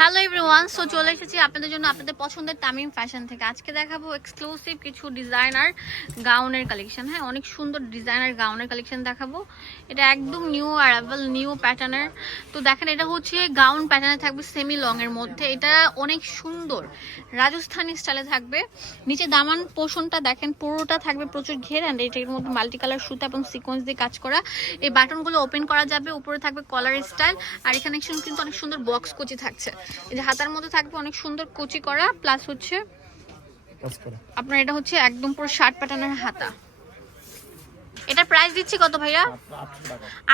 Hello everyone so চলে এসেছি আপনাদের জন্য আপনাদের পছন্দের তামিম ফ্যাশন থেকে। আজকে দেখাবো এক্সক্লুসিভ কিছু ডিজাইনার গাউনের কালেকশন হ্যাঁ অনেক সুন্দর ডিজাইনার গাউনের কালেকশন দেখাবো। এটা একদম নিউ অ্যারাইভাল নিউ প্যাটার্নের তো দেখেন, এটা হচ্ছে গাউন প্যাটার্নে থাকবে সেমি লং এর মধ্যে। এটা অনেক সুন্দর, রাজস্থানি স্টাইলে থাকবে। নিচে দামান পোষণটা দেখেন, পুরোটা থাকবে প্রচুর ঘের অ্যান্ড এটার মধ্যে মাল্টি কালার সুতা এবং সিকোয়েন্স দিয়ে কাজ করা। এই বাটনগুলো ওপেন করা যাবে, উপরে থাকবে কলার স্টাইল আর এখানে কিন্তু অনেক সুন্দর বক্স কুচি থাকছে। যে হাতার মধ্যে থাকবে অনেক সুন্দর কুচি করা প্লাস হচ্ছে আপনার এটা হচ্ছে একদম পুরো শার্ট প্যাটার্নের হাতা। এটা প্রাইস দিচ্ছি কত ভাইয়া?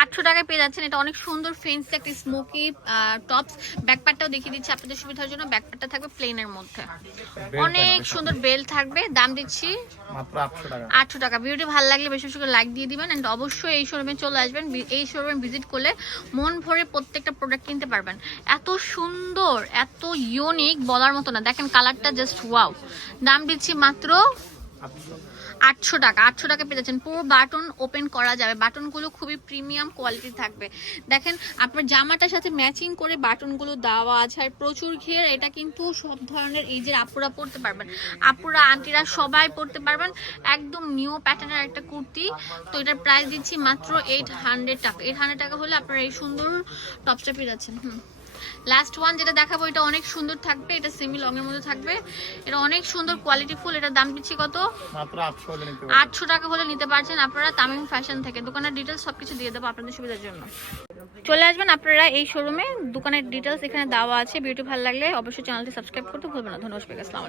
আটশো টাকায় পেয়ে যাচ্ছেন। এটা অনেক সুন্দর ফেন্সি একটা স্মোকি টপস ব্যাকপ্যাটটাও দেখিয়ে দিচ্ছি আপনাদের সুবিধার জন্য। ব্যাকপ্যাটটা থাকবে প্লেনের মধ্যে। অনেক সুন্দর বেল থাকবে। দাম দিচ্ছি আটশো টাকা। ভিডিওটি ভালো লাগলে বেশি বেশি করে লাইক দিয়ে দিবেন অ্যান্ড অবশ্যই এই শোরুমে চলে আসবেন। এই শোরুমে ভিজিট করলে মন ভরে প্রত্যেকটা প্রোডাক্ট কিনতে পারবেন। এত সুন্দর এত ইউনিক বলার মতো না। দেখেন কালারটা জাস্ট ওয়াও দাম দিচ্ছি মাত্র আটশো টাকা আটশো টাকা পেয়ে যাচ্ছেন। পুরো বাটন ওপেন করা যাবে। বাটনগুলো খুবই প্রিমিয়াম কোয়ালিটি থাকবে। দেখেন, আপনার জামাটার সাথে ম্যাচিং করে বাটনগুলো দেওয়া আছে। আর প্রচুর ঘের, এটা কিন্তু সব ধরনের এই যে আপুরা পরতে পারবেন। আপুরা, আন্টিরা সবাই পরতে পারবেন। একদম নিউ প্যাটার্নের একটা কুর্তি। তো এটার প্রাইস দিচ্ছি মাত্র এইট হান্ড্রেড টাকা। এইট হান্ড্রেড টাকা হলে আপনারা এই সুন্দর টপসটা পেয়ে যাচ্ছেন। হুম। লাস্ট ওয়ান যেটা দেখাবো এটা অনেক সুন্দর থাকবে এটা সেমি লং এর মধ্যে থাকবে। এটা অনেক সুন্দর কোয়ালিটি ফুল এটার দাম দিচ্ছি কত? আটশো টাকা হলে নিতে পারছেন আপনারা তামিম ফ্যাশন থেকে। দোকানের ডিটেলস সবকিছু দিয়ে দেবো আপনাদের সুবিধার জন্য। চলে আসবেন আপনারা এই শোরুমে দোকানের ডিটেলস এখানে দেওয়া আছে। বিউটি ভালো লাগলে অবশ্যই চ্যানেলটি সাবস্ক্রাইব করতে ভুলবেন না। ধন্যবাদ আসসালামু